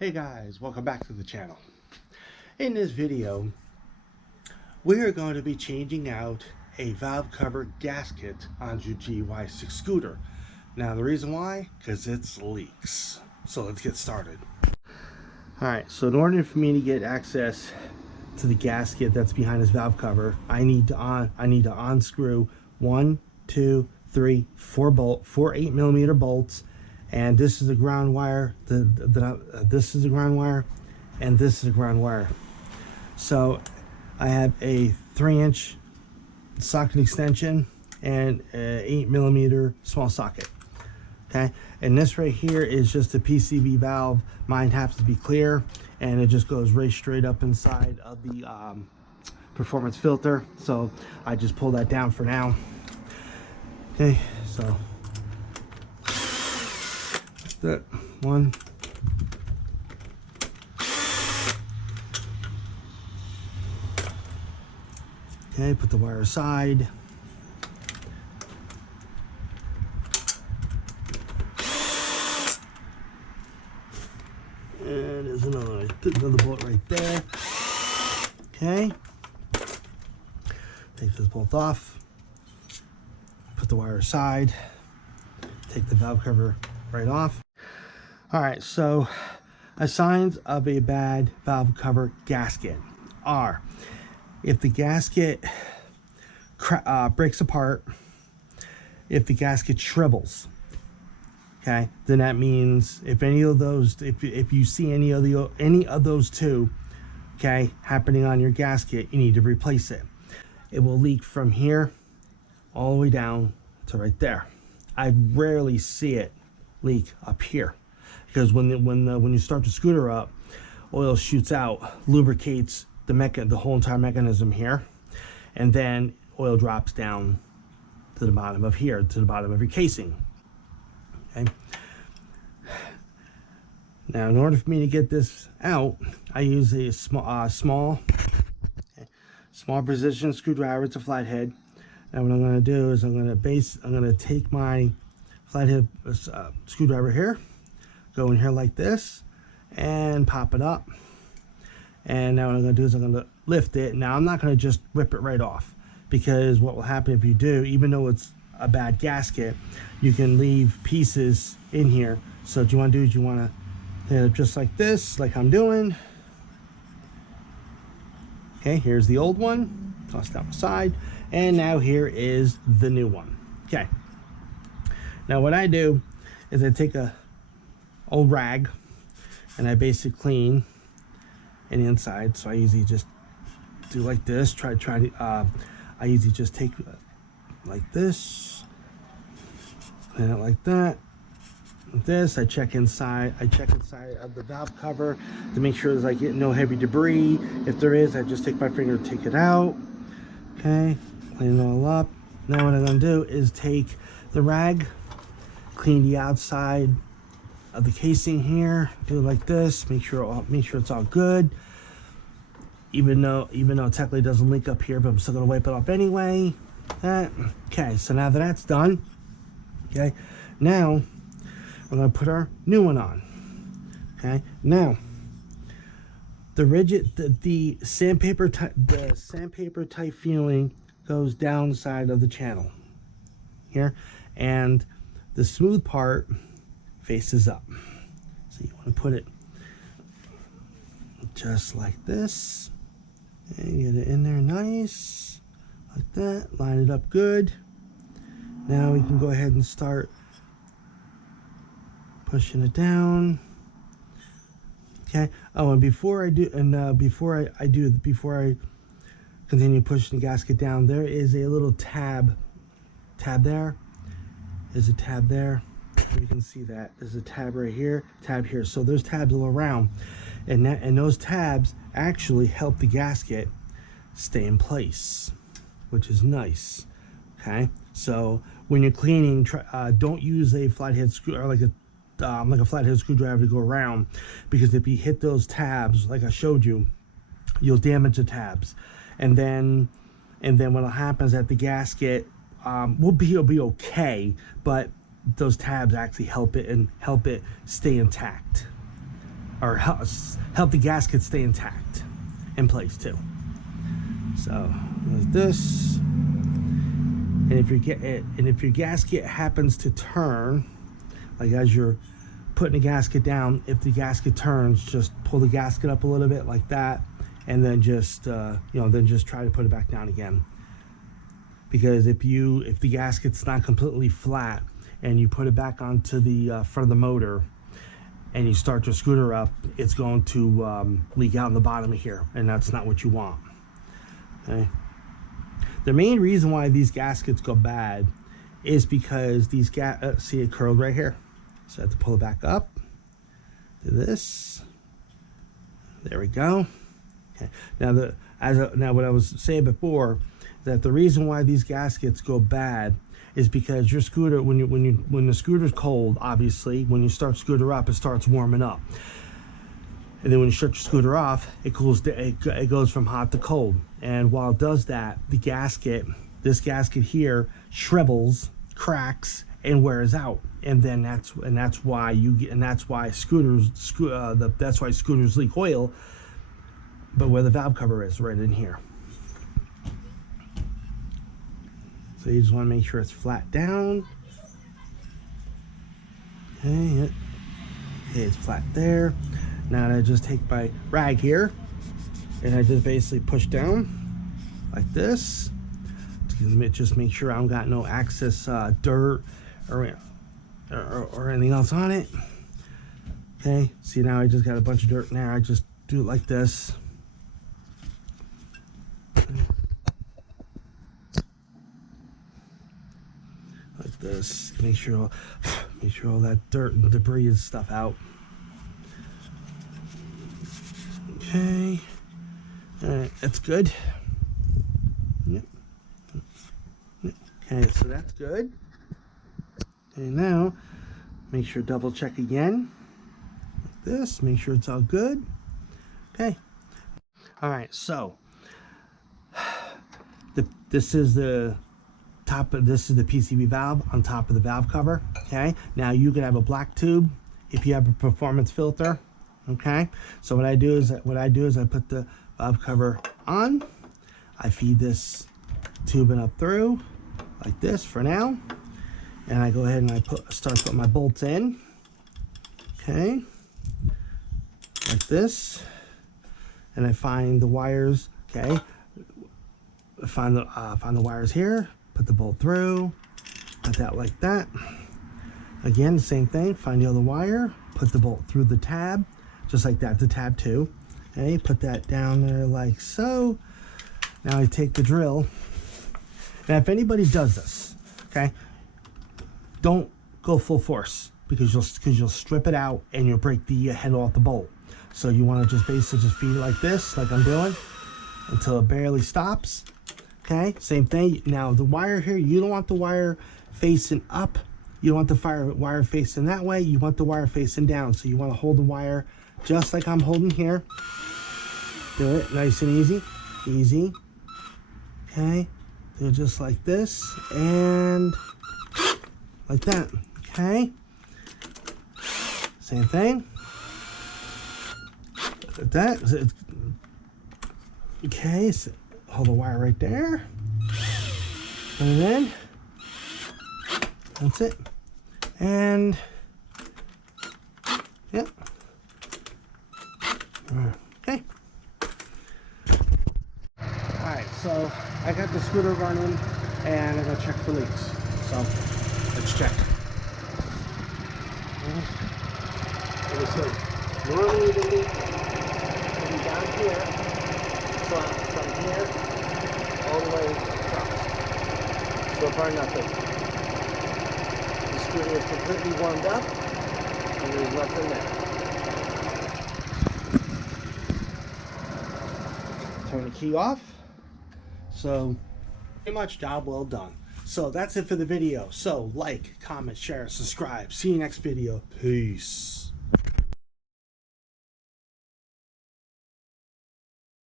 Hey guys, welcome back to the channel. In this video, we are going to be changing out a valve cover gasket on your GY6 scooter. Now the reason why, because it's leaks. So let's get started. Alright, so in order for me to get access to the gasket that's behind this valve cover, I need to unscrew 1, 2, 3, 4 8mm bolts. And this is a ground wire, this is a ground wire, and this is a ground wire. So I have a 3-inch socket extension and an 8mm small socket. Okay, and this right here is just a PCV valve. Mine happens to be clear, and it just goes right straight up inside of the performance filter. So I just pull that down for now. Okay, so that one. Okay, put the wire aside. And there's another bolt right there. Okay. Take this bolt off. Put the wire aside. Take the valve cover right off. Alright, so signs of a bad valve cover gasket are if the gasket breaks apart, if the gasket shrivels. Okay, then that means if any of those, if you see any of those two, okay, happening on your gasket, you need to replace it. It will leak from here all the way down to right there. I rarely see it leak up here, because when you start the scooter up, oil shoots out, lubricates the whole entire mechanism here, and then oil drops down to the bottom of here, to the bottom of your casing. Okay. Now, in order for me to get this out, I use a small precision screwdriver. It's a flathead. And what I'm going to do is I'm going to take my flathead screwdriver here, go in here like this, and pop it up. And now what I'm going to do is I'm going to lift it. Now I'm not going to just rip it right off, because what will happen if you do, even though it's a bad gasket, you can leave pieces in here. So what you want to do is you want to hit it just like this, like I'm doing. Okay, here's the old one, toss down the side, and now here is the new one. Okay, now what I do is I take a old rag and I basically clean any inside. So I usually just do like this. I usually just take like this, clean it like that. Like this, I check inside of the valve cover to make sure there's like no heavy debris. If there is, I just take my finger to take it out. Okay, clean it all up. Now what I'm gonna do is take the rag, clean the outside of the casing here, do it like this, make sure it's all good. Even though it technically doesn't leak up here, but I'm still gonna wipe it off anyway. Okay, so now that that's done, okay, now we're gonna put our new one on. Okay, now the sandpaper type feeling goes down the side of the channel here, and the smooth part faces up. So you want to put it just like this and get it in there nice like that. Line it up good. Now we can go ahead and start pushing it down. Okay. Oh, and before I continue pushing the gasket down, there is a little tab there. There's a tab there. You can see that there's a tab right here, tab here. So there's tabs all around, and those tabs actually help the gasket stay in place, which is nice. Okay, so when you're cleaning, don't use a flathead screw or like a flathead screwdriver to go around, because if you hit those tabs, like I showed you, you'll damage the tabs, and then what'll happen is that the gasket will be okay, but those tabs actually help it stay intact. or help the gasket stay intact in place too. So there's this, and if your gasket happens to turn, like as you're putting the gasket down, if the gasket turns, just pull the gasket up a little bit like that, and then just then just try to put it back down again. Because if the gasket's not completely flat and you put it back onto the front of the motor and you start your scooter up, it's going to leak out in the bottom of here, and that's not what you want. Okay. The main reason why these gaskets go bad is because these see it curled right here, so I have to pull it back up. Do this. There we go. Okay. Now now what I was saying before, that the reason why these gaskets go bad is because your scooter, when the scooter's cold, obviously, when you start scooter up, it starts warming up. And then when you shut your scooter off, it cools. It goes from hot to cold. And while it does that, this gasket here, shrivels, cracks, and wears out. And then that's why scooters leak oil. But where the valve cover is, right in here. So you just want to make sure it's flat down. Okay, it's flat there. Now I just take my rag here and I just basically push down like this to just make sure I don't got no excess dirt or anything else on it. Okay, see, now I just got a bunch of dirt in there. I just do it like this. Like this. Make sure all that dirt and debris and stuff out. Okay. Alright, that's good. Yep. Okay, so that's good. Okay, now make sure double check again. Like this. Make sure it's all good. Okay. Alright, so this is the PCV valve on top of the valve cover. Okay, now you could have a black tube if you have a performance filter. Okay, so what I do is I put the valve cover on. I feed this tubing up through like this for now, and I go ahead and start putting my bolts in. Okay, like this, and I find the wires. Okay, I find the wires here. Put the bolt through, put that like that. Again, the same thing, find the other wire, put the bolt through the tab, just like that, the tab 2. Okay, put that down there like so. Now I take the drill. Now if anybody does this, okay, don't go full force because you'll strip it out and you'll break the head off the bolt. So you want to just basically just feed it like this, like I'm doing, until it barely stops. Okay, same thing. Now the wire here, you don't want the wire facing up. You don't want the wire facing that way. You want the wire facing down. So you want to hold the wire just like I'm holding here. Do it nice and easy. Easy. Okay, do it just like this and like that. Okay, same thing. Look at that. Okay, so hold the wire right there, and then that's it. And yep. Okay. All right, so I got the scooter running, and I'm gonna check for leaks. So let's check. Let me see. Normally the leak will be down here, from here all the way across. So far nothing. The scooter is completely warmed up, and there's nothing there. Turn the key off. So pretty much job well done. So that's it for the video. So like, comment, share, subscribe. See you next video. Peace.